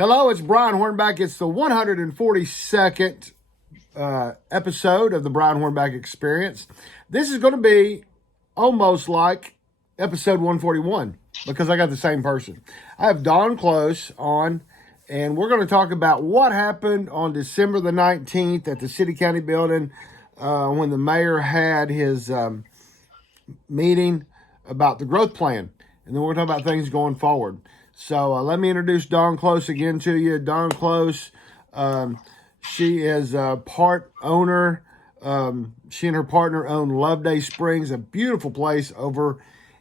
Hello, it's Brian Hornback. It's the 142nd episode of the Brian Hornback Experience. This is going to be almost like episode 141 because I got the same person. I have Don Close on, and we're going to talk about what happened on December the 19th at the City County building when the mayor had his meeting about the growth plan. And then we're going to talk about things going forward. So let me introduce Dawn Close again to you. Dawn Close, she is a part owner. She and her partner own Loveday Springs, a beautiful place over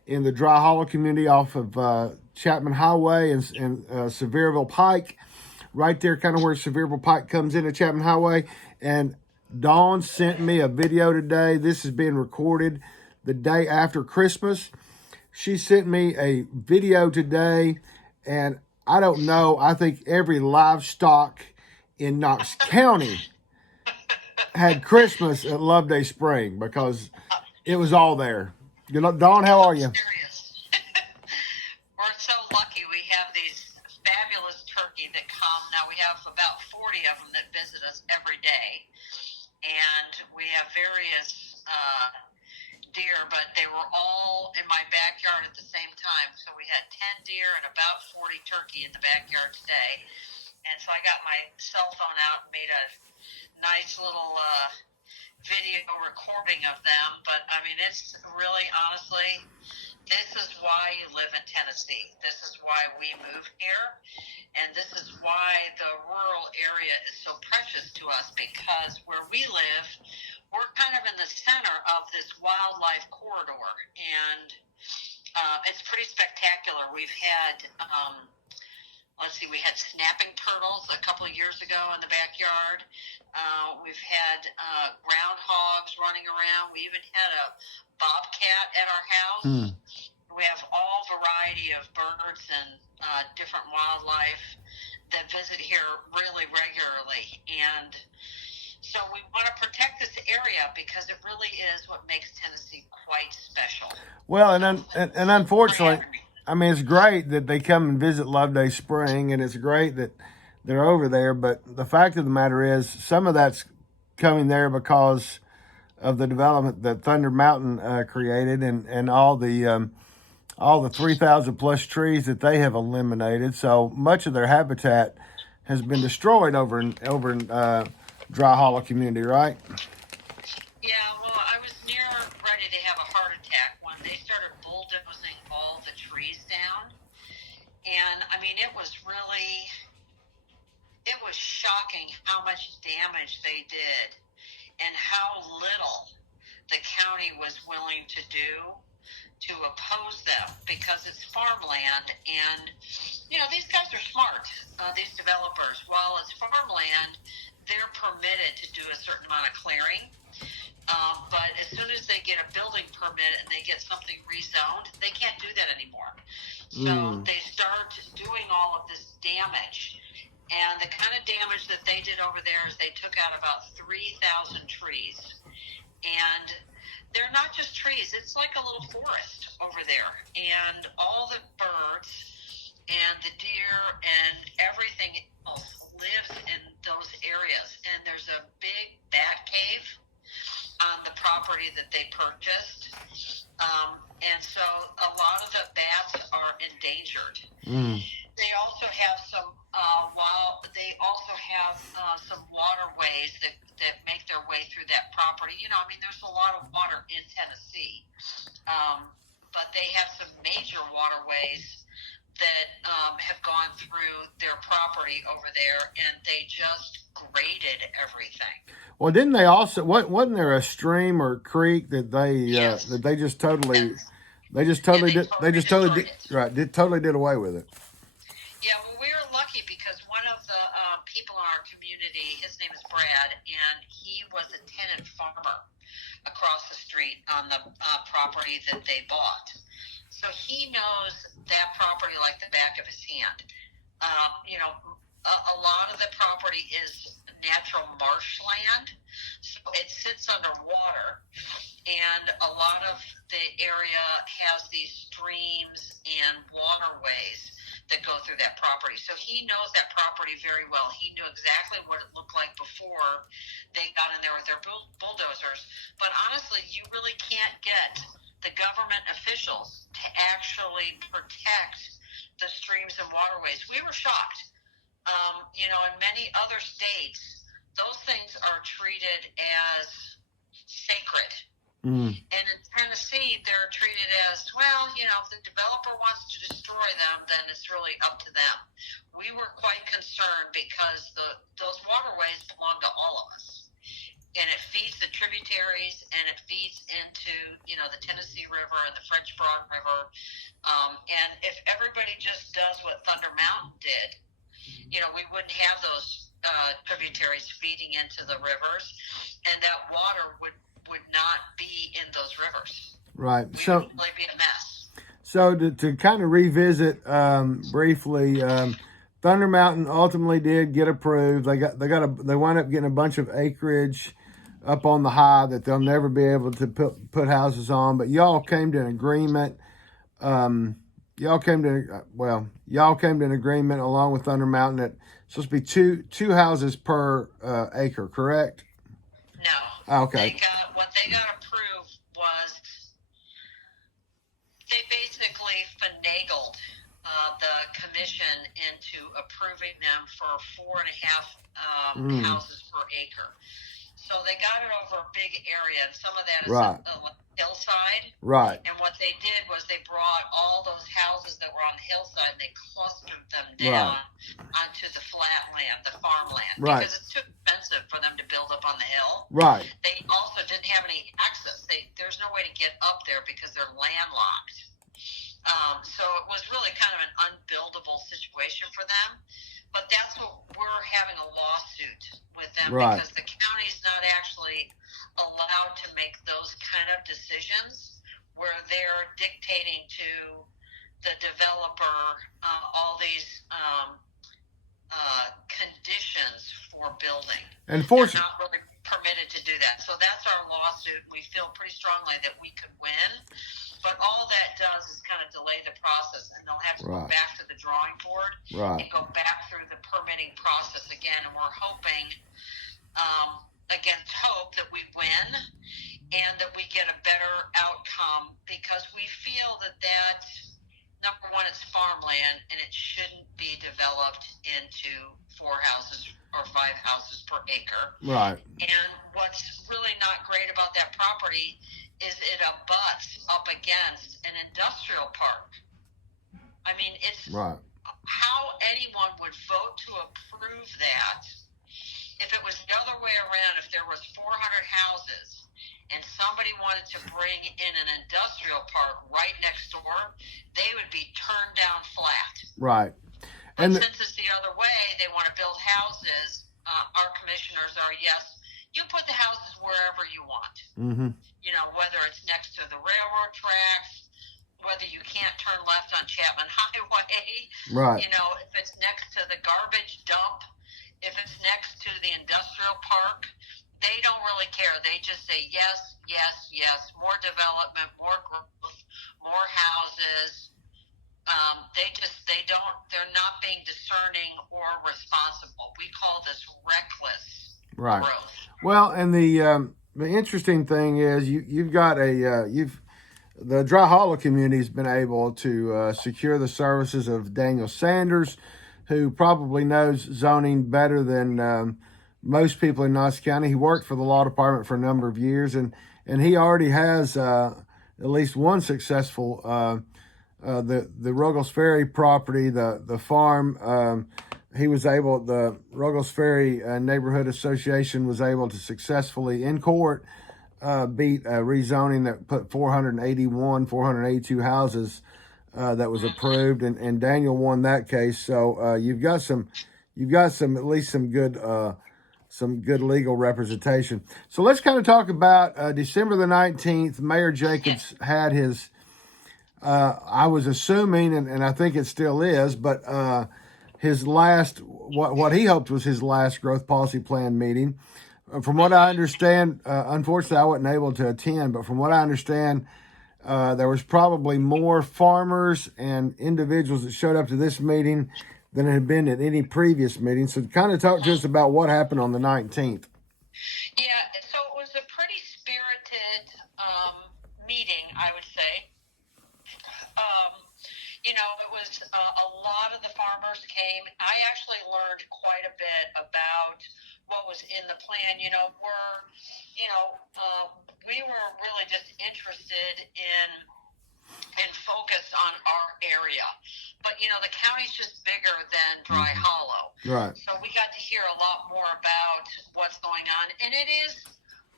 in the Dry Hollow community off of Chapman Highway and Sevierville Pike, right there kind of where Sevierville Pike comes into Chapman Highway. And Dawn sent me a video today. This is being recorded the day after Christmas. She sent me a video today. And I don't know, I think every livestock in Knox County had Christmas at Loveday Spring because it was all there. You know, Dawn, how are you? We're so lucky we have these fabulous turkey that come. Now we have about 40 of them that visit us every day. And we have various deer, but they were all in my backyard at the same time. So we had 10 deer and about 40 turkey in the backyard today. And so I got my cell phone out and made a nice little video recording of them. But I mean, it's really, honestly, this is why you live in Tennessee. This is why we moved here. And this is why the rural area is so precious to us, because where we live, we're kind of in the center of this wildlife corridor, and it's pretty spectacular. We've had, we had snapping turtles a couple of years ago in the backyard. We've had groundhogs running around. We even had a bobcat at our house. We have all variety of birds and different wildlife that visit here really regularly, and so we want to protect this area because it really is what makes Tennessee quite special. Well, and unfortunately, I mean, it's great that they come and visit Loveday Spring, and it's great that they're over there. But the fact of the matter is, some of that's coming there because of the development that Thunder Mountain created, and all the 3,000 plus trees that they have eliminated. So much of their habitat has been destroyed over in Dry Hollow community, right? Yeah, well, I was near ready to have a heart attack when they started bulldozing all the trees down. And, I mean, it was shocking how much damage they did and how little the county was willing to do to oppose them, because it's farmland. And, you know, these guys are smart, these developers. While it's farmland, they're permitted to do a certain amount of clearing. But as soon as they get a building permit and they get something rezoned, they can't do that anymore. So they start doing all of this damage. And the kind of damage that they did over there is they took out about 3,000 trees. And they're not just trees. It's like a little forest over there. And all the birds and the deer and everything else lives in those areas. And there's a big bat cave on the property that they purchased. And so a lot of the bats are endangered. They also have some some waterways that make their way through that property. You know, I mean, there's a lot of water in Tennessee, but they have some major waterways that have gone through their property over there, and they just graded everything. Well, didn't they also? Wasn't there a stream or creek that they just totally did away with it? Yeah, well, we were lucky because one of the people in our community, his name is Brad, and he was a tenant farmer across the street on the property that they bought. So he knows that property like the back of his hand. You know, a lot of the property is natural marshland, so it sits underwater, and a lot of the area has these streams and waterways that go through that property. So he knows that property very well. He knew exactly what it looked like before they got in there with their bulldozers. But honestly, you really can't get the government officials to actually protect the streams and waterways. We were shocked. In many other states, those things are treated as sacred. Mm. And in Tennessee, they're treated as, well, if the developer wants to destroy them, then it's really up to them. We were quite concerned because those waterways belong to all of us. And it feeds the tributaries, and it feeds into, the Tennessee River and the French Broad River. And if everybody just does what Thunder Mountain did, we wouldn't have those tributaries feeding into the rivers, and that water would not be in those rivers. Right. So it would really be a mess. So to kind of revisit briefly, Thunder Mountain ultimately did get approved. They wound up getting a bunch of acreage up on the high that they'll never be able to put houses on. But y'all came to an agreement. Y'all came to an agreement along with Thunder Mountain that it's supposed to be two houses per acre, correct? No. Okay. What they got approved was they basically finagled the commission into approving them for 4.5 houses per acre. So they got it over a big area, and some of that is a hillside. Right. And what they did was they brought all those houses that were on the hillside, and they clustered them down onto the flat land, the farmland, because it's too expensive for them to build up on the hill. Right. They also didn't have any access. There's no way to get up there because they're landlocked. So it was really kind of an unbuildable situation for them. But that's what we're having a lawsuit with them because the county's not actually allowed to make those kind of decisions where they're dictating to the developer all these conditions for building. And they're not really permitted to do that. So that's our lawsuit. We feel pretty strongly that we could win. But all that does is kind of delay the process, and they'll have to go back to the drawing board and go back through the permitting process again. And we're hoping, against hope, that we win and that we get a better outcome because we feel that number one, it's farmland, and it shouldn't be developed into 4 houses or 5 houses per acre. Right. And what's really not great about that property is it abuts up against an industrial park. I mean, it's how anyone would vote to approve that if it was the other way around, if there was 400 houses and somebody wanted to bring in an industrial park right next door, they would be turned down flat. Right. But since it's the other way, they want to build houses, our commissioners are, yes, you put the houses wherever you want. Mm-hmm. Whether it's next to the railroad tracks, whether you can't turn left on Chapman Highway. Right. If it's next to the garbage dump, if it's next to the industrial park, they don't really care. They just say yes, yes, yes, more development, more growth, more houses. They're not being discerning or responsible. We call this reckless growth. Well, and the interesting thing is you've got the Dry Hollow community has been able to secure the services of Daniel Sanders, who probably knows zoning better than most people in Knox County. He worked for the law department for a number of years, and he already has at least one successful the Ruggles Ferry property, the farm. He was able, the Ruggles Ferry Neighborhood Association was able to successfully, in court, beat a rezoning that put 482 houses that was approved, and Daniel won that case. So you've got at least some good legal representation. So let's kind of talk about December the 19th. Mayor Jacobs had his, I was assuming, and I think it still is, but his last, what he hoped was his last growth policy plan meeting. From what I understand, unfortunately, I wasn't able to attend, but from what I understand, There was probably more farmers and individuals that showed up to this meeting than had been at any previous meeting. So kind of talk to us about what happened on the 19th. Yeah, so it was a pretty spirited meeting, I would say. It was a lot of the farmers came. I actually learned quite a bit about what was in the plan. We were really just interested in focus on our area. But, the county's just bigger than Dry Hollow. Right. So we got to hear a lot more about what's going on. And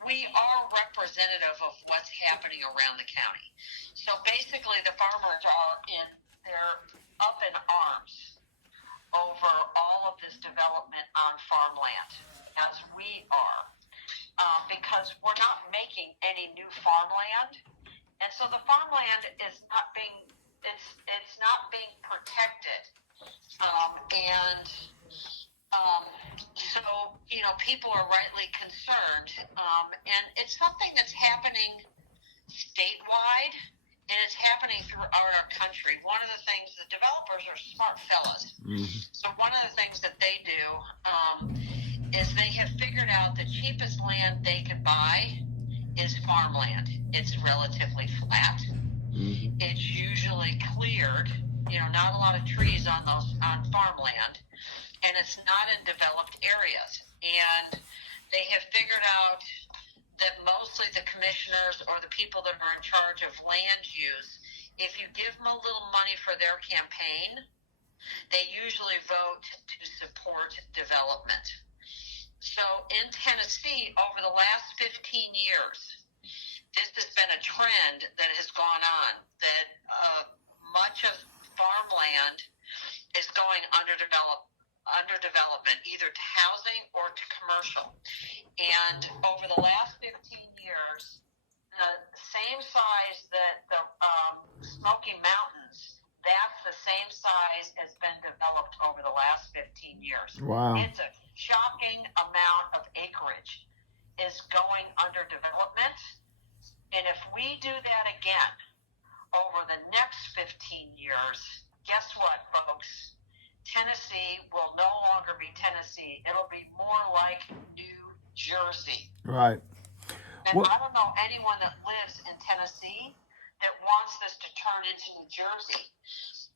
we are representative of what's happening around the county. So basically the farmers they're up in arms over all of this development on farmland, as we are, because we're not making any new farmland. And so the farmland is not being protected, so people are rightly concerned, and it's something that's happening statewide, and it's happening throughout our country. One of the things, the developers are smart fellas. So one of the things that they do is they have figured out the cheapest land they can buy is farmland. It's relatively flat. It's usually cleared, not a lot of trees on farmland, and it's not in developed areas. And they have figured out that mostly the commissioners or the people that are in charge of land use, if you give them a little money for their campaign, they usually vote to support development. So in Tennessee, over the last 15 years, this has been a trend that has gone on, that much of farmland is going under development, either to housing or to commercial. And over the last 15 years, the same size that the Smoky Mountains, that's the same size has been developed over the last 15 years. Wow. It's a shocking amount of acreage is going under development. And if we do that again over the next 15 years, guess what, folks? Tennessee will no longer be Tennessee. It'll be more like New Jersey. Right. And I don't know anyone that lives in Tennessee that wants this to turn into New Jersey.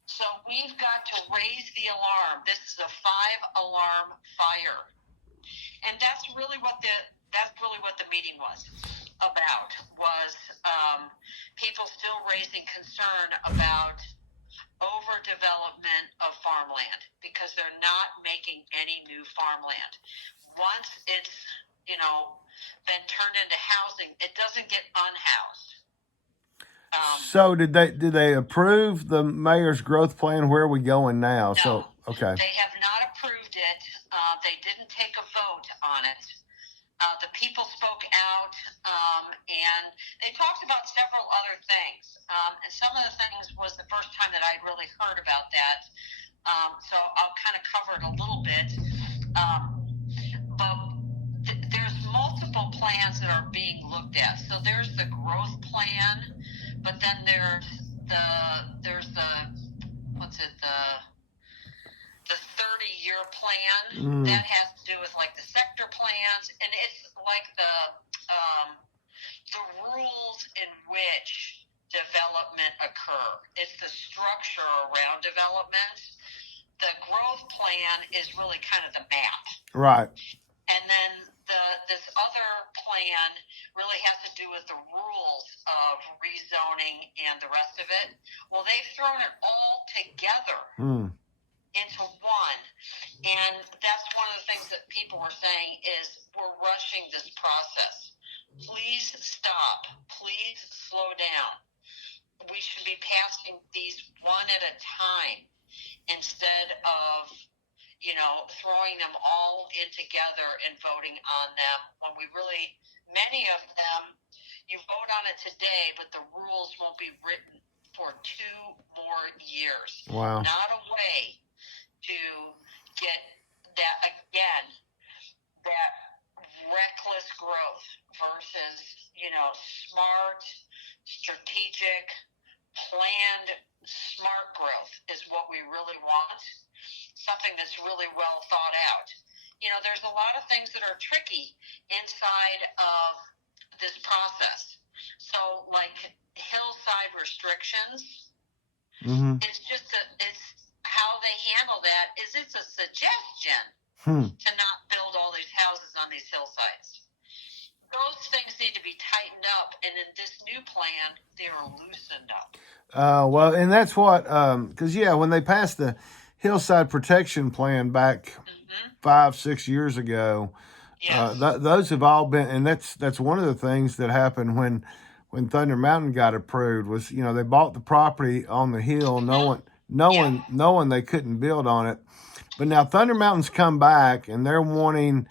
So we've got to raise the alarm. This is a 5-alarm fire. And that's really what the meeting was about, was people still raising concern about overdevelopment of farmland because they're not making any new farmland. Once it's, been turned into housing, it doesn't get unhoused. So did they approve the mayor's growth plan? Where are we going now? No, so okay. They have not approved it. They didn't take a vote on it. The people spoke out, and they talked about several other things. And some of the things was the first time that I'd really heard about that. So I'll kind of cover it a little bit. But there's multiple plans that are being looked at. So there's the growth plan, but then there's the 30-year plan that has to do with like the sector plans, and it's like the rules in which development occur. It's the structure around development. The growth plan is really kind of the map. Right. And then this other plan really has to do with the rules of rezoning and the rest of it. Well, they've thrown it all together into one. And that's one of the things that people were saying is we're rushing this process. Please stop. Please slow down. We should be passing these one at a time instead of throwing them all in together and voting on them when many of them, you vote on it today, but the rules won't be written for 2 more years. Wow. Not a way to get that, again, that reckless growth versus, smart, strategic strategic, planned, smart growth is what we really want. Something that's really well thought out. There's a lot of things that are tricky inside of this process. So, like hillside restrictions, Mm-hmm. it's how they handle that is it's a suggestion to not build all these houses on these hillsides. Those things need to be tightened up, and in this new plan, they're loosened up. Well, and that's what, because when they passed the hillside protection plan back 5-6 years ago, Yes. Those have all been, and that's one of the things that happened when Thunder Mountain got approved was they bought the property on the hill, knowing they couldn't build on it, but now Thunder Mountain's come back and they're wanting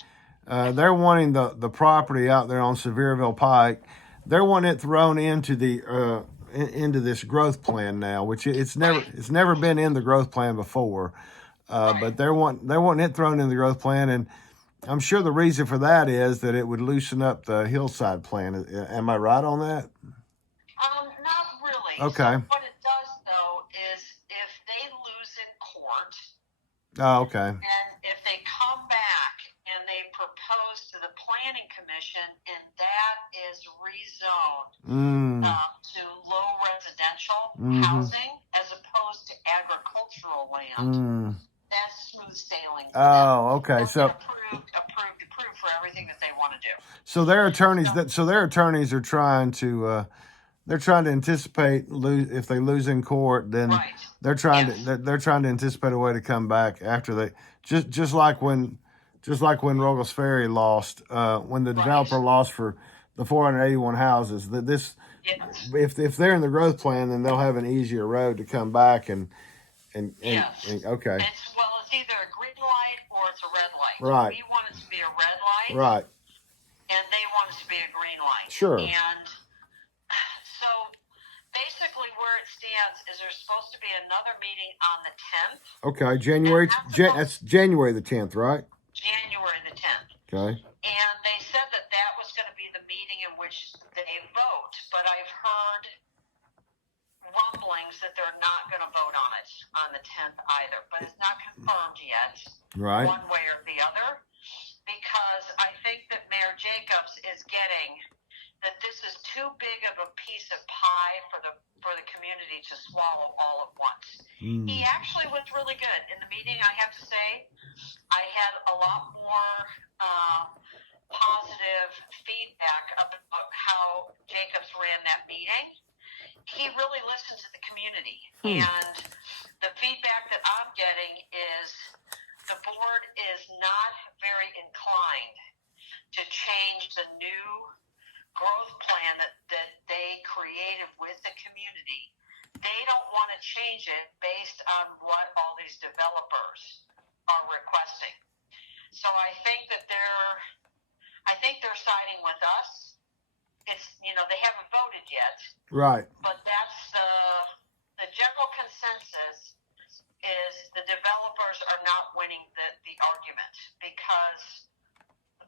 the property out there on Sevierville Pike. They're wanting it thrown into the into this growth plan now, which it's never been in the growth plan before, but they're wanting it thrown in the growth plan, and I'm sure the reason for that is that it would loosen up the hillside plan. Am I right on that? Not really. Okay. So what it does, though, is if they lose in court, okay. and if they come back and they propose to the planning commission, and that is rezoned to low residential housing as opposed to agricultural land, that's smooth sailing. Oh, okay. That's So approved for everything that they want to do. So their attorneys are trying to anticipate if they lose in court, then they're trying to anticipate a way to come back after they just like when Ruggles Ferry lost when the developer lost for the 481 houses. That this if they're in the growth plan, then they'll have an easier road to come back and okay. It's either a green light or it's a red light. Right. We want it to be a red light. Right. And they want it to be a green light. Sure. And so basically where it stands is there's supposed to be another meeting on the 10th. Okay, that's January the 10th, right? January the 10th. Okay. And they said that was going to be the meeting in which they vote, but I've heard rumblings that they're not going to vote on it on the 10th either, but it's not confirmed yet, right, one way or the other, because I think that Mayor Jacobs is getting that this is too big of a piece of pie for the community to swallow all at once. He actually was really good in the meeting. I have to say, I had a lot more positive feedback about how Jacobs ran that meeting. He really listened to the community, and the feedback that I'm getting is the board is not very inclined to change the new growth plan that they created with the community. They don't want to change it based on what all these developers are requesting. So I think that they're siding with us. It's they haven't voted yet. Right. But that's the general consensus is the developers are not winning the argument, because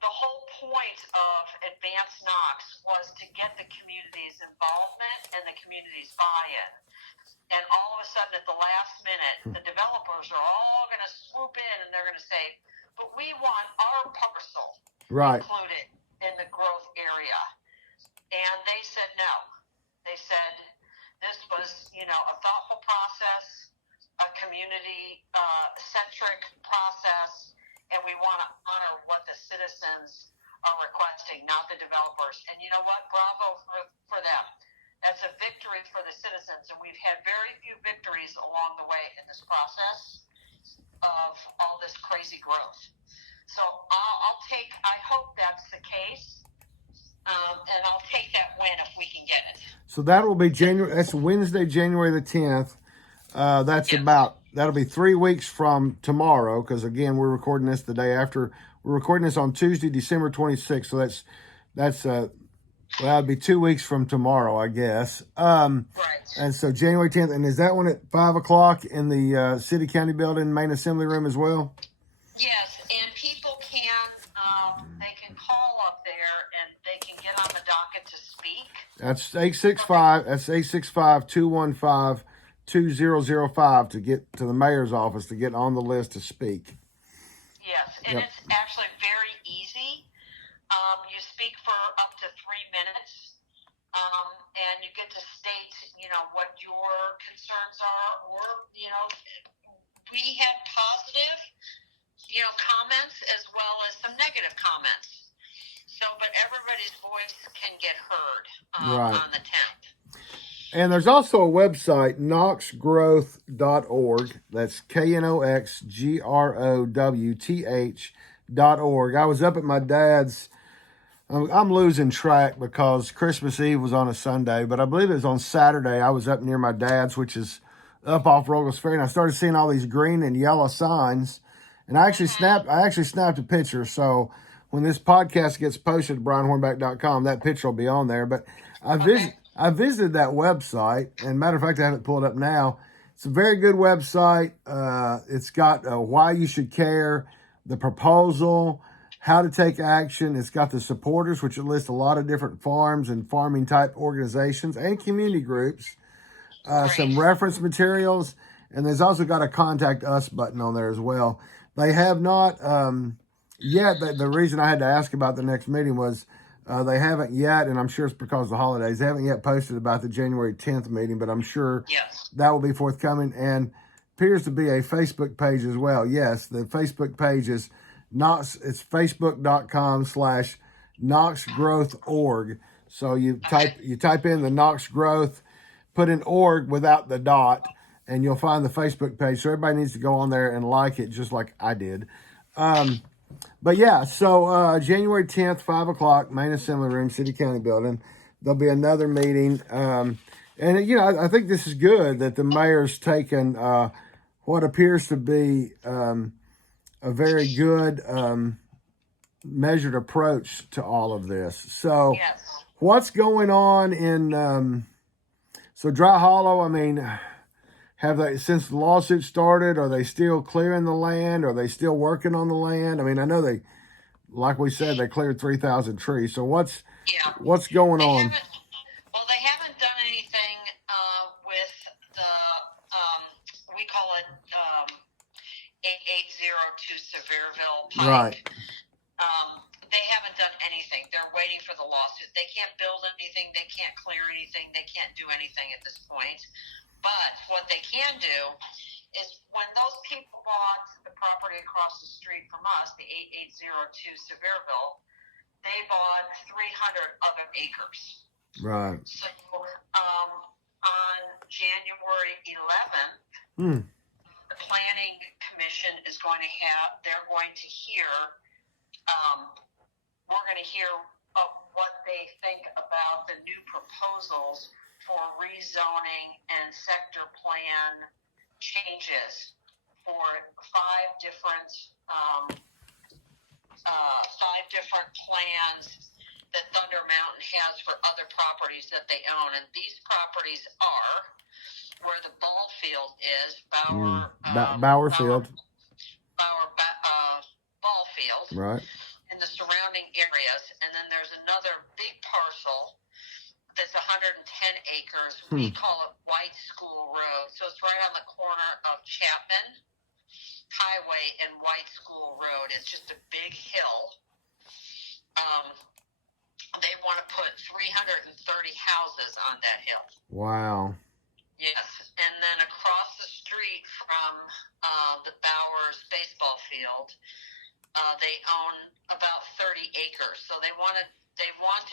the whole point of Advanced Knox was to get the community's involvement and the community's buy-in. And all of a sudden, at the last minute, the developers are all going to swoop in and they're going to say, but we want our parcel included in the growth area. And they said no. They said this was, a thoughtful process, a community-centric process, and we want to honor what the citizens are requesting, not the developers. And you know what? Bravo for them. That's a victory for the citizens, and we've had very few victories along the way in this process of all this crazy growth. So I hope that's the case, and I'll take that win if we can get it. So that'll be that's Wednesday, January the 10th. That'll be 3 weeks from tomorrow, because again, we're recording this the day after. We're recording this on Tuesday, December 26th. So that'd be 2 weeks from tomorrow, I guess. Right. And so January 10th, and is that one at 5:00 in the City County Building main assembly room as well? Yes, and people can, they can call up there and they can get on the docket to speak. That's 865. That's 865-215-2005 to get to the mayor's office to get on the list to speak. Yes, and it's actually very easy. You speak for up to 3 minutes, and you get to state, what your concerns are, or, we had positive, comments as well as some negative comments. So, but everybody's voice can get heard on the 10th. And there's also a website, knoxgrowth.org. That's KNOXGROWTH.org. I was up at my dad's. I'm losing track because Christmas Eve was on a Sunday, but I believe it was on Saturday. I was up near my dad's, which is up off Ruggles Ferry, and I started seeing all these green and yellow signs. And I actually snapped a picture. So when this podcast gets posted at brianhornback.com, that picture will be on there. But I visited that website, and matter of fact, I have it pulled up now. It's a very good website. It's got why you should care, the proposal, how to take action. It's got the supporters, which lists a lot of different farms and farming type organizations and community groups. Some reference materials, and there's also got a contact us button on there as well. They have not yet. The reason I had to ask about the next meeting was they haven't yet, and I'm sure it's because of the holidays. They haven't yet posted about the January 10th meeting, but I'm sure that will be forthcoming, and appears to be a Facebook page as well. Yes, the Facebook page is Knox. It's facebook.com/knoxgrowth.org. So you type in the Knox Growth, put in org without the dot, and you'll find the Facebook page. So everybody needs to go on there and like it, just like I did. But yeah, so January 10th, 5 o'clock, main assembly room, City County Building. There'll be another meeting. And, I think this is good that the mayor's taken what appears to be a very good measured approach to all of this. So what's going on in so Dry Hollow? I mean, have they, since the lawsuit started, are they still clearing the land? Are they still working on the land? I mean, I know they, like we said, they cleared 3,000 trees. So what's going on? They haven't done anything with the, we call it 8802 Sevierville Pike. Right. They haven't done anything. They're waiting for the lawsuit. They can't build anything. They can't clear anything. They can't do anything at this point. But what they can do is when those people bought the property across the street from us, the 8802 Sevierville, they bought 300 other acres. Right. So on January 11th, the Planning Commission is going to they're going to hear, we're going to hear what they think about the new proposals for rezoning and sector plan changes for five different plans that Thunder Mountain has for other properties that they own. And these properties are where the ball field is, Bauer Field. Ball field. Right. And the surrounding areas. And then there's another big parcel that's 110 acres. We call it White School Road. So it's right on the corner of Chapman Highway and White School Road. It's just a big hill. They want to put 330 houses on that hill. Wow. Yes. And then across the street from the Bowers baseball field, they own about 30 acres. So they want to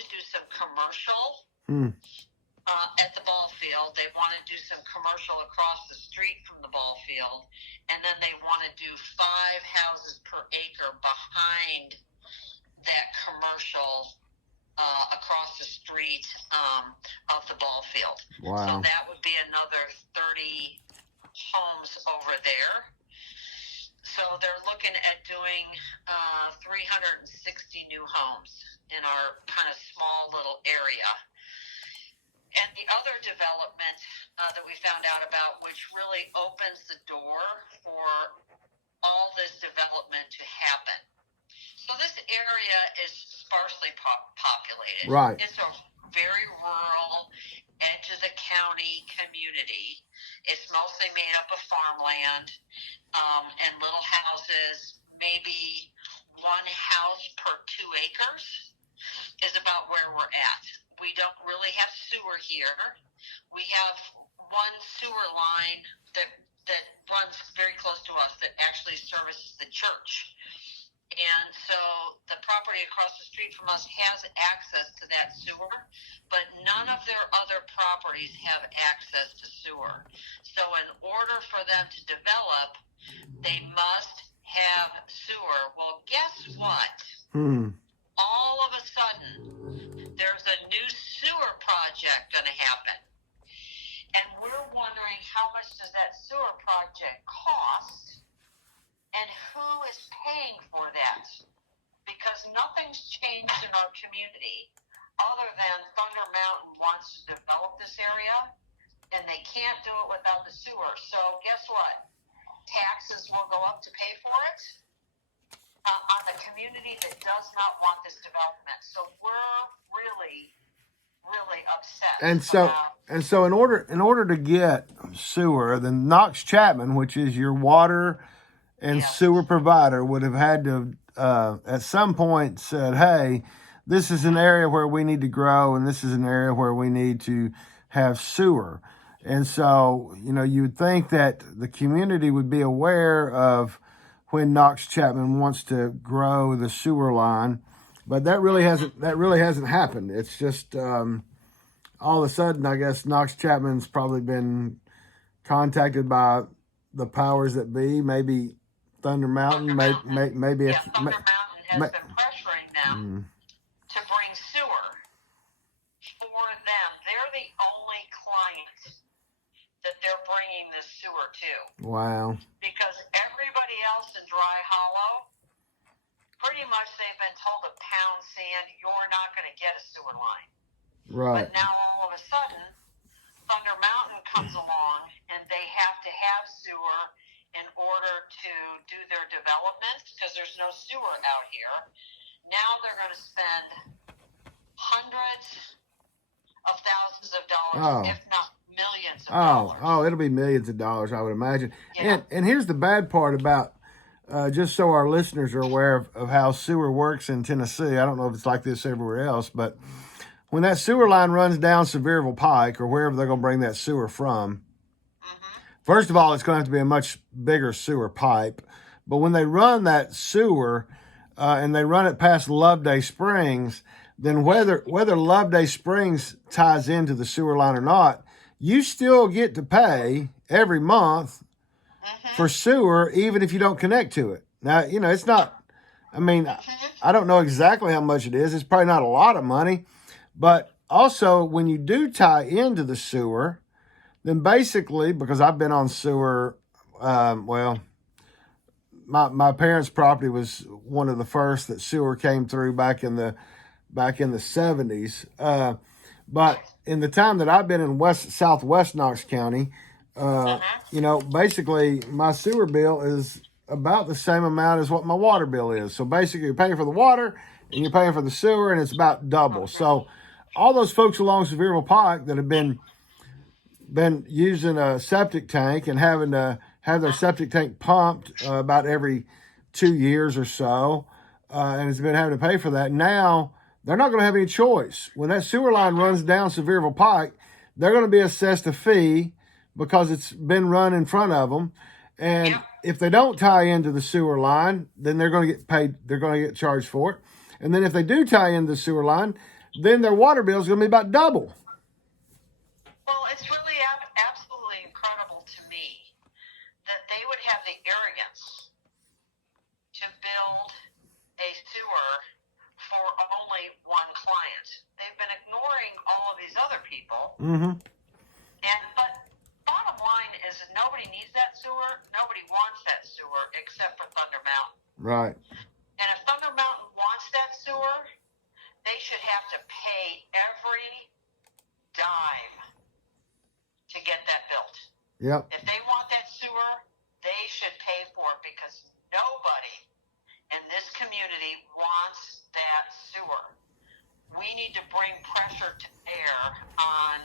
do some commercial at the ball field. They want to do some commercial across the street from the ball field. And then they want to do 5 houses per acre behind that commercial across the street of the ball field. Wow. So that would be another 30 homes over there. So they're looking at doing 360 new homes in our kind of small little area. And the other development that we found out about, which really opens the door for all this development to happen. So this area is sparsely populated. Right. It's a very rural, edge of the county community. It's mostly made up of farmland and little houses. Maybe one house per 2 acres is about where we're at. We don't really have sewer here. We have one sewer line that runs very close to us that actually services the church. And so the property across the street from us has access to that sewer, but none of their other properties have access to sewer. So in order for them to develop, they must have sewer. Well, guess what? All of a sudden, there's a new sewer project going to happen. And we're wondering, how much does that sewer project cost? And who is paying for that? Because nothing's changed in our community other than Thunder Mountain wants to develop this area, and they can't do it without the sewer. So guess what? Taxes will go up to pay for it on the community that does not want this development. So we're really, really upset. And so in order to get sewer, the Knox Chapman, which is your water and sewer provider, would have had to at some point said, hey, this is an area where we need to grow, and this is an area where we need to have sewer. And so, you'd think that the community would be aware of when Knox Chapman wants to grow the sewer line, but that really hasn't happened. It's just all of a sudden, I guess Knox Chapman's probably been contacted by the powers that be, maybe Thunder Mountain, maybe Thunder Mountain has been pressuring them to bring sewer for them. They're the only client that they're bringing this sewer to. Wow. Because everybody else in Dry Hollow, pretty much they've been told to pound sand, you're not going to get a sewer line. Right. But now all of a sudden, Thunder Mountain comes along and they have to have sewer in order to do their development because there's no sewer out here. Now they're going to spend hundreds of thousands of dollars, if not millions of dollars. Oh, it'll be millions of dollars, I would imagine. Yeah. And here's the bad part about, just so our listeners are aware of how sewer works in Tennessee. I don't know if it's like this everywhere else, but when that sewer line runs down Sevierville Pike or wherever they're going to bring that sewer from, first of all, it's going to have to be a much bigger sewer pipe. But when they run that sewer and they run it past Loveday Springs, then whether Loveday Springs ties into the sewer line or not, you still get to pay every month for sewer, even if you don't connect to it. Now, it's not, I don't know exactly how much it is. It's probably not a lot of money. But also, when you do tie into the sewer, then basically, because I've been on sewer, my parents' property was one of the first that sewer came through back in the 70s. But in the time that I've been in southwest Knox County, basically my sewer bill is about the same amount as what my water bill is. So basically, you're paying for the water and you're paying for the sewer, and it's about double. So all those folks along Sevierville Pike that have been using a septic tank and having to have their septic tank pumped about every 2 years or so, and has been having to pay for that. Now, they're not going to have any choice. When that sewer line runs down Sevierville Pike, they're going to be assessed a fee because it's been run in front of them. And if they don't tie into the sewer line, then they're going to get paid. They're going to get charged for it. And then if they do tie into the sewer line, then their water bill is going to be about double. Well, it's really absolutely incredible to me that they would have the arrogance to build a sewer for only one client. They've been ignoring all of these other people. But bottom line is that nobody needs that sewer. Nobody wants that sewer except for Thunder Mountain. Right. And if Thunder Mountain wants that sewer, they should have to pay every dime to get that built. Yep. If they want that sewer, they should pay for it because nobody in this community wants that sewer. We need to bring pressure to bear on,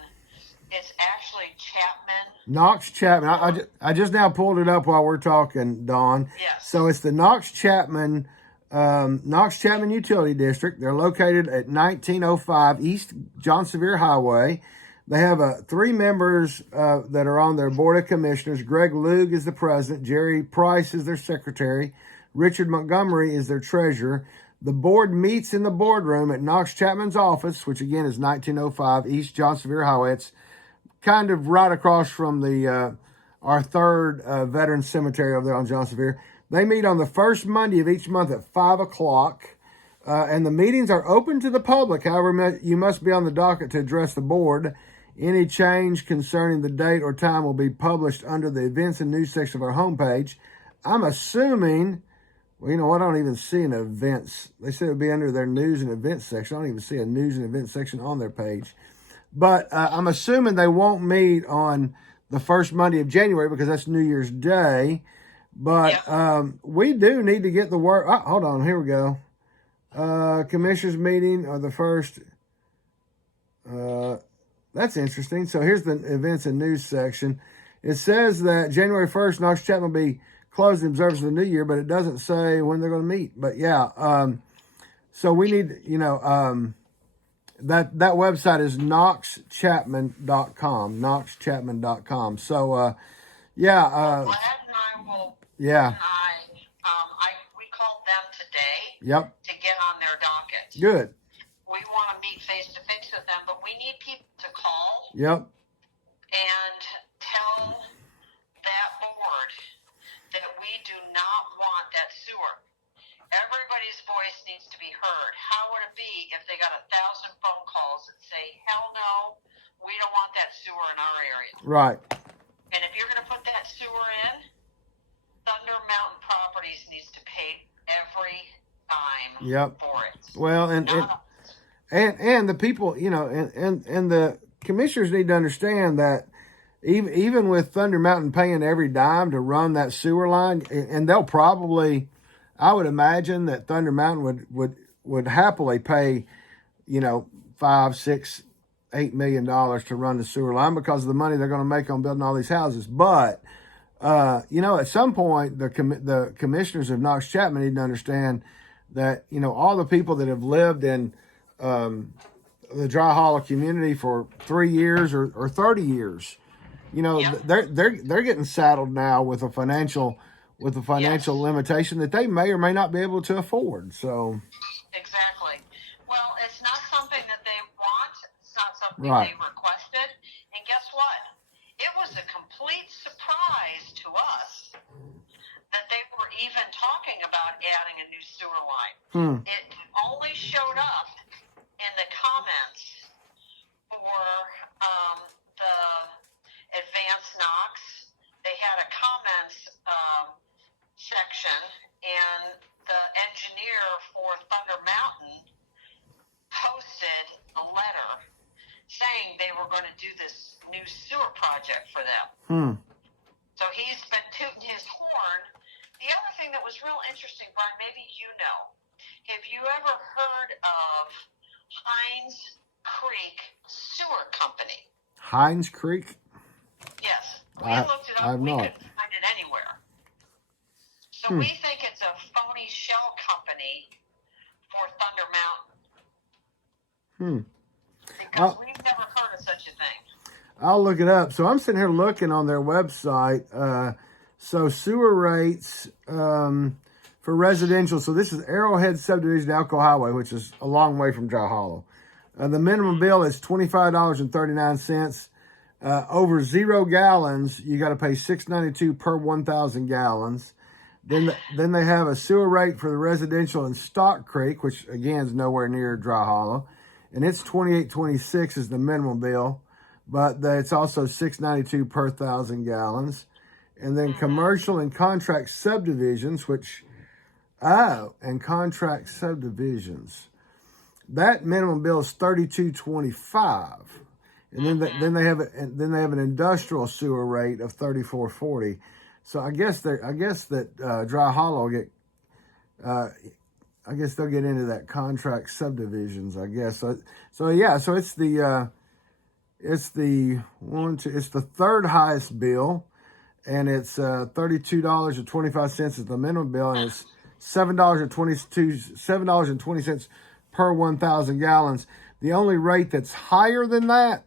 it's actually Chapman. Knox Chapman. I just now pulled it up while we're talking, Dawn. Yes. So it's the Knox Chapman Utility District. They're located at 1905 East John Sevier Highway. They have 3 members that are on their board of commissioners. Greg Lug is the president. Jerry Price is their secretary. Richard Montgomery is their treasurer. The board meets in the boardroom at Knox Chapman's office, which again is 1905 East John Sevier Highway. It's kind of right across from the our third veteran cemetery over there on John Sevier. They meet on the first Monday of each month at 5 o'clock, and the meetings are open to the public. However, you must be on the docket to address the board. Any change concerning the date or time will be published under the events and news section of our homepage. I'm assuming, well, you know what? I don't even see an events. They said it would be under their news and events section. I don't even see a news and events section on their page. But I'm assuming they won't meet on the first Monday of January because that's New Year's Day. But we do need to get the word. Oh, hold on. Here we go. Commissioners meeting or the first. That's interesting. So here's the events and news section. It says that January 1st, Knox Chapman will be closed in observance of the new year, but it doesn't say when they're going to meet. But yeah, so we need, that website is knoxchapman.com, knoxchapman.com. So, yeah. Brad and I will. Yeah. We called them today. Yep. To get on their docket. Good. We want to meet face to face with them, but we need people to call. Yep. And tell that board that we do not want that sewer. Everybody's voice needs to be heard. How would it be if they got 1,000 phone calls that say, hell no, we don't want that sewer in our area? Right. And if you're going to put that sewer in, Thunder Mountain Properties needs to pay every dime for it. Well, and the people, and the commissioners need to understand that even with Thunder Mountain paying every dime to run that sewer line, and they'll probably, I would imagine that Thunder Mountain would happily pay, $5, $6, $8 million to run the sewer line because of the money they're going to make on building all these houses. But at some point, the commissioners of Knox Chapman need to understand that all the people that have lived in the Dry Hollow community for 3 years or 30 years, they're getting saddled now with a financial limitation that they may or may not be able to afford. So exactly. Well, it's not something that they want. It's not something right. They requested. And guess what? It was a complete surprise to us that they were even talking about adding a new sewer line. It only showed up in the comments for the Advanced Knox. They had a comments section, and the engineer for Thunder Mountain posted a letter saying they were going to do this new sewer project for them. So he's been tooting his horn. The other thing that was real interesting, Brian, maybe you know, have you ever heard of Hines Creek Sewer Company? Hines Creek? Yes. We looked it up. We couldn't find it anywhere. So we think it's a phony shell company for Thunder Mountain. Because we've never heard of such a thing. I'll look it up. So I'm sitting here looking on their website. So sewer rates for residential. So this is Arrowhead Subdivision, Alco Highway, which is a long way from Dry Hollow. The minimum bill is $25.39. Over 0 gallons, you got to pay $6.92 per 1,000 gallons. Then they have a sewer rate for the residential in Stock Creek, which again is nowhere near Dry Hollow, and it's $28.26 is the minimum bill, but it's also $6.92 per 1,000 gallons. And then commercial and contract subdivisions, that minimum bill is $32.25. And then they have an industrial sewer rate of $34.40. So I guess that Dry Hollow get. I guess they'll get into that contract subdivisions. I guess so. Yeah. So it's the third highest bill, and it's $32.25 is the minimum bill, and it's $7.20 per 1,000 gallons. The only rate that's higher than that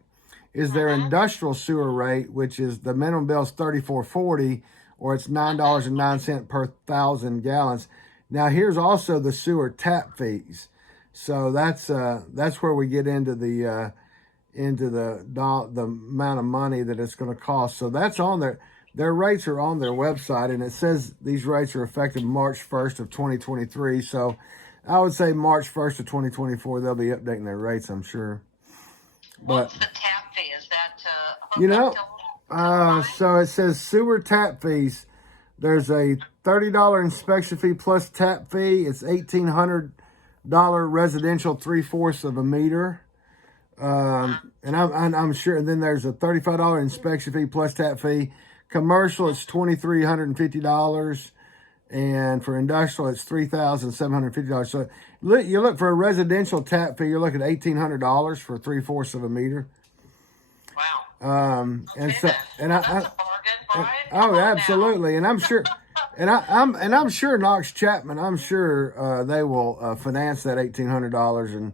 is their industrial sewer rate, which is the minimum bill is $34.40, or it's $9.09 per 1,000 gallons. Now here's also the sewer tap fees. So that's where we get into the amount of money that it's going to cost. So that's on their rates are on their website, and it says these rates are effective March 1st of 2023. So I would say March 1st of 2024 they'll be updating their rates, I'm sure. But what's the tap fee? Is that so it says sewer tap fees. There's a $30 inspection fee plus tap fee. It's $1,800 residential 3/4 of a meter. And I'm sure. And then there's a $35 inspection fee plus tap fee. Commercial, it's $2,350, and for industrial, it's $3,750. So you look for a residential tap fee, you're looking at $1,800 for 3/4 of a meter. Wow. And so, and that's a bargain, Brian. oh, absolutely, and I'm sure, I'm sure Knox Chapman, I'm sure they will finance that $1,800 and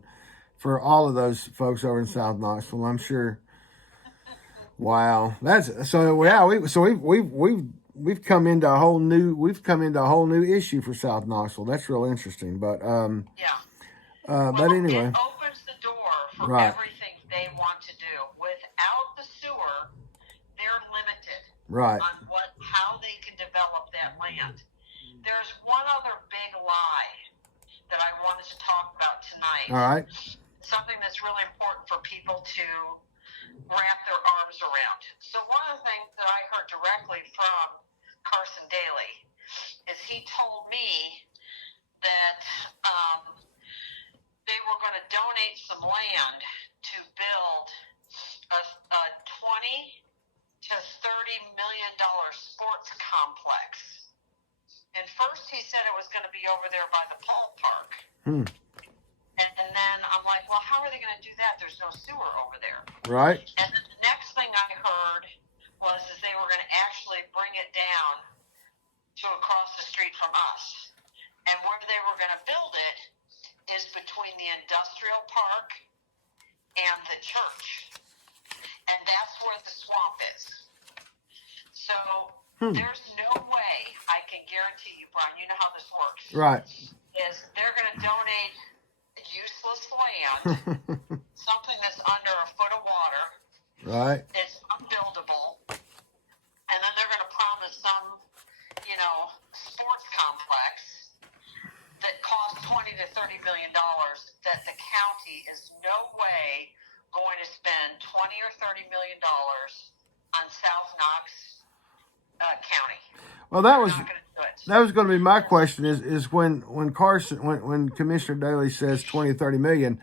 for all of those folks over in South Knoxville. I'm sure. Wow, that's so. Yeah, we've come into a whole new issue for South Knoxville. That's real interesting. But but anyway, it opens the door for right. everything they want to do. Without the sewer, they're limited Right. on how they can develop that land. There's one other big lie that I wanted to talk about tonight. All right. Something that's really important for people to wrap their arms around. So one of the things that I heard directly from Carson Daly is he told me that they were going to donate some land to build a $20 to $30 million sports complex. And first he said it was going to be over there by the ballpark. And then I'm like, well, how are they going to do that? There's no sewer over there. Right. And then the next thing I heard was they were going to actually bring it down to across the street from us. And where they were going to build it is between the industrial park and the church. And that's where the swamp is. So there's no way I can guarantee you, Brian, you know how this works. Right. Is they're going to donate useless land, something that's under a foot of water. Right. It's unbuildable. And then they're going to promise some, sports complex that costs $20 to $30 million that the county is no way going to spend $20 or $30 million on South Knox County. Well, that was going to be my question is when Commissioner Daly says 20 to 30 million,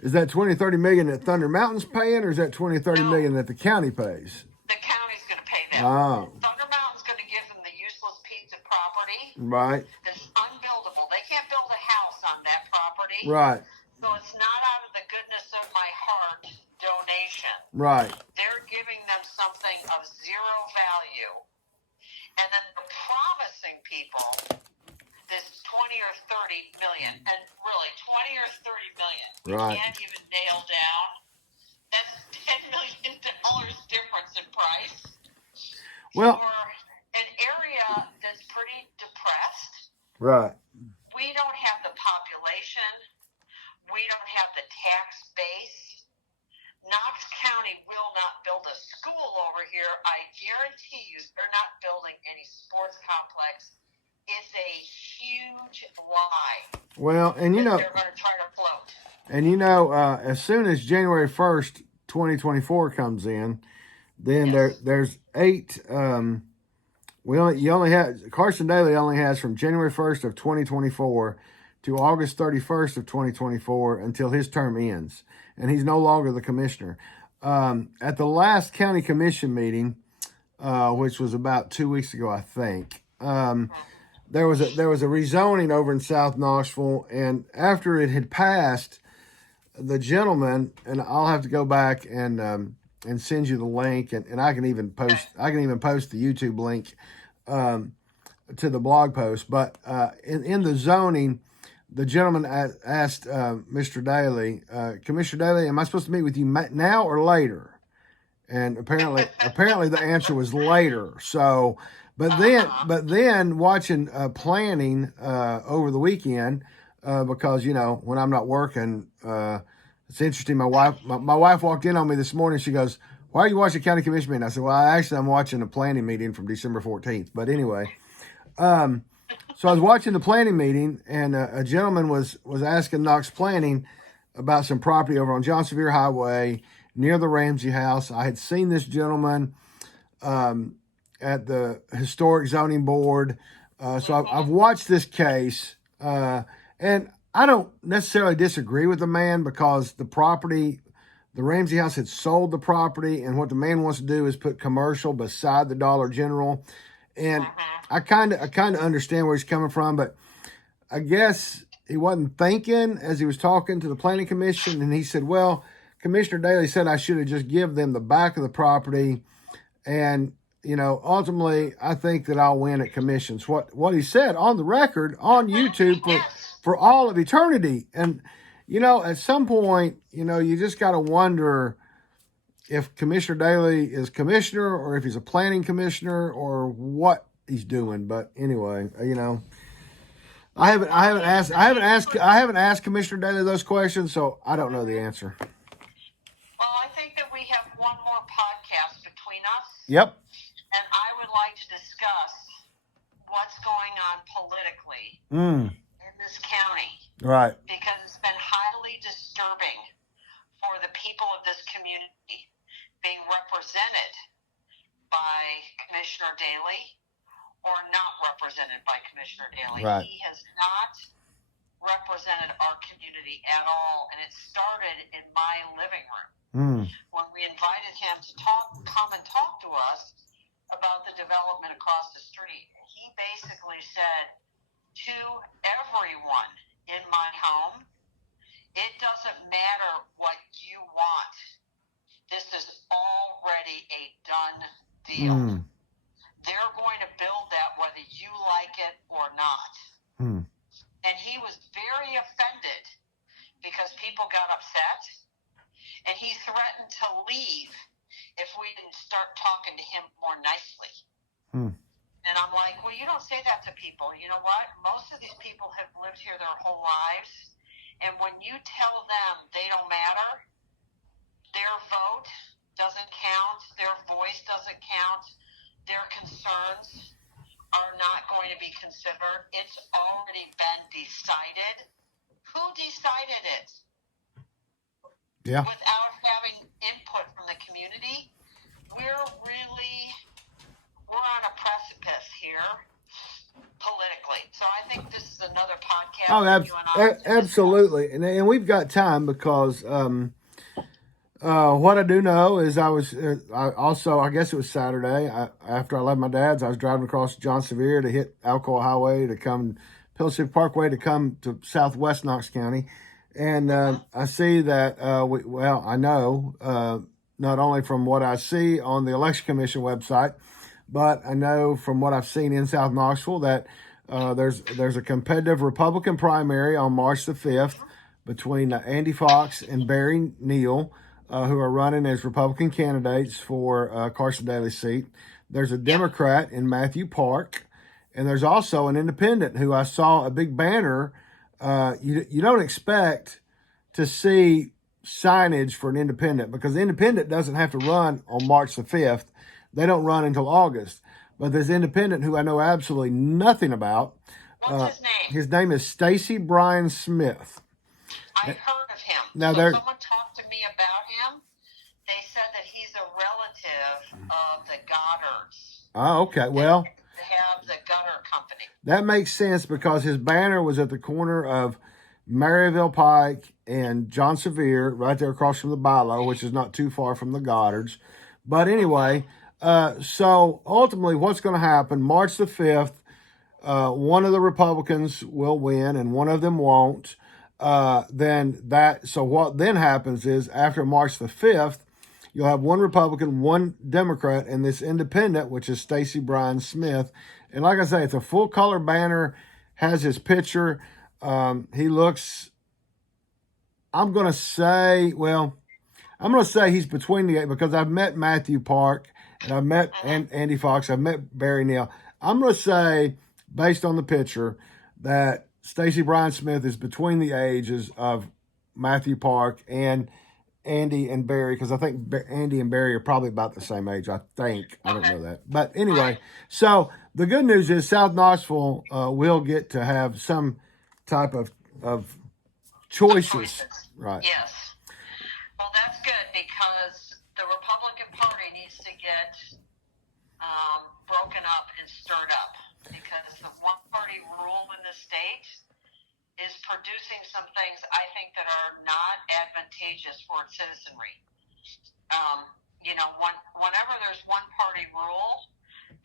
is that 20 to 30 million that Thunder Mountain's paying, or is that 20 to 30 million that the county pays? The county's going to pay them. Oh. Thunder Mountain's going to give them the useless piece of property. Right. That's unbuildable. They can't build a house on that property. Right. So it's not out of the goodness of my heart donation. Right. They're giving them something of zero value. And then they're promising people this 20 or 30 million. And really, 20 or 30 million. Right. You can't even nail down. That's $10 million difference in price. Well, for an area that's pretty depressed. Right. We don't have the population. We don't have the tax base. Knox County will not build a school over here. I guarantee you they're not building any sports complex. It's a huge lie. Well, and they're going to try to float. And as soon as January 1st, 2024 comes in, then there's 8. Carson Daly only has from January 1st of 2024 to August 31st of 2024 until his term ends, and he's no longer the commissioner. At the last county commission meeting, which was about 2 weeks ago, I think. There was a rezoning over in South Knoxville, and after it had passed, the gentleman, and I'll have to go back and send you the link, and I can even post the YouTube link to the blog post. But in the zoning, the gentleman asked Mr. Daly, Commissioner Daly, am I supposed to meet with you now or later? And apparently the answer was later. So, but then watching planning over the weekend, because when I'm not working, it's interesting. My wife walked in on me this morning. She goes, "Why are you watching county commission meeting?" I said, "Well, I'm watching a planning meeting from December 14th." But anyway, so I was watching the planning meeting, and a gentleman was asking Knox Planning about some property over on John Sevier Highway near the Ramsey House. I had seen this gentleman at the Historic Zoning Board. So I've watched this case, and I don't necessarily disagree with the man, because the Ramsey House had sold the property, and what the man wants to do is put commercial beside the Dollar General. And I kind of understand where he's coming from, but I guess he wasn't thinking as he was talking to the Planning Commission, and he said, "Well, Commissioner Daly said I should have just give them the back of the property, and ultimately I think that I'll win at commissions." What he said on the record on YouTube for all of eternity. And at some point, you just got to wonder if Commissioner Daly is commissioner, or if he's a planning commissioner, or what he's doing. But anyway, I haven't asked Commissioner Daly those questions, so I don't know the answer. Well, I think that we have one more podcast between us. Yep. And I would like to discuss what's going on politically in this county. Right. Because it's been highly disturbing for the people of this community being represented by Commissioner Daly or not represented by Commissioner Daly. Right. He has not represented our community at all, and it started in my living room when we invited him to come and talk to us about the development across the street. He basically said to everyone in my home, "It doesn't matter what you want. This is already a done deal. They're going to build that whether you like it or not." And he was very offended because people got upset, and he threatened to leave if we didn't start talking to him more nicely. And I'm like, well, you don't say that to people. You know what? Most of these people have lived here their whole lives, and when you tell them they don't matter, their vote doesn't count, their voice doesn't count, their concerns are not going to be considered. It's already been decided. Who decided it? Yeah. Without having input from the community, we're on a precipice here politically. So I think this is another podcast. Absolutely. And we've got time, because what I do know is I guess it was Saturday, after I left my dad's, I was driving across John Sevier to hit Alcoa Highway to come, Pillsbury Parkway to come to southwest Knox County. And I see that, I know, not only from what I see on the Election Commission website, but I know from what I've seen in South Knoxville that there's a competitive Republican primary on March the 5th between Andy Fox and Barry Neal, who are running as Republican candidates for Carson Daly's seat. There's a Democrat in Matthew Park, and there's also an independent who I saw a big banner. You don't expect to see signage for an independent, because the independent doesn't have to run on March the 5th. They don't run until August. But there's independent who I know absolutely nothing about. What's his name? His name is Stacy Bryan Smith. I heard of him. Now someone talked to me about him. They said that he's a relative of the Goddards. Oh, okay. Well, they have the Goddard Company. That makes sense, because his banner was at the corner of Maryville Pike and John Sevier, right there across from the Bilo, which is not too far from the Goddards. But anyway, So ultimately, what's going to happen? March the 5th, one of the Republicans will win, and one of them won't. So what then happens is after March the 5th, you'll have one Republican, one Democrat, and this independent, which is Stacey Bryan Smith. And like I say, it's a full color banner, has his picture. He looks, I'm going to say he's between the eight because I've met Matthew Park and I've met Andy Fox. I've met Barry Neal. I'm going to say, based on the picture, that Stacey Bryan Smith is between the ages of Matthew Park and Andy and Barry, because I think Andy and Barry are probably about the same age. I think. I don't know that. But anyway, so the good news is South Knoxville will get to have some type of choices. Right. Yes. Well, that's good because the Republican Party needs to get broken up and stirred up because the one-party rule in the state is producing some things I think that are not advantageous for its citizenry. Whenever there's one-party rule,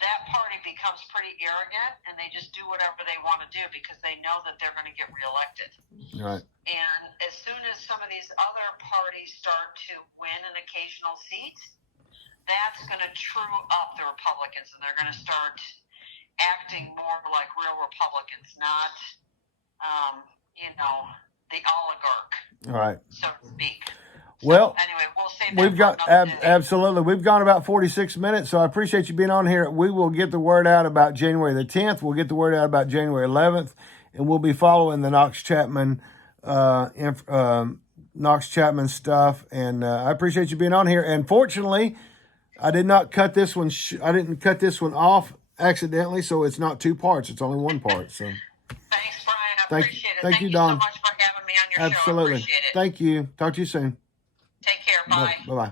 that party becomes pretty arrogant and they just do whatever they want to do because they know that they're going to get reelected. Right. And as soon as some of these other parties start to win an occasional seat, that's going to true up the Republicans and they're going to start acting more like real Republicans, not the oligarch, right, so to speak. Well, anyway, we'll save we've got absolutely. We've gone about 46 minutes, so I appreciate you being on here. We will get the word out about January the 10th. We'll get the word out about January 11th, and we'll be following the Knox Chapman stuff. And I appreciate you being on here. And fortunately, I did not cut this one. I didn't cut this one off accidentally, so it's not two parts. It's only one part. So. Thanks, Brian. I appreciate it. Thank you, Don. So much for having me on your show. Absolutely. I appreciate it. Thank you. Talk to you soon. Take care. Bye. Bye-bye.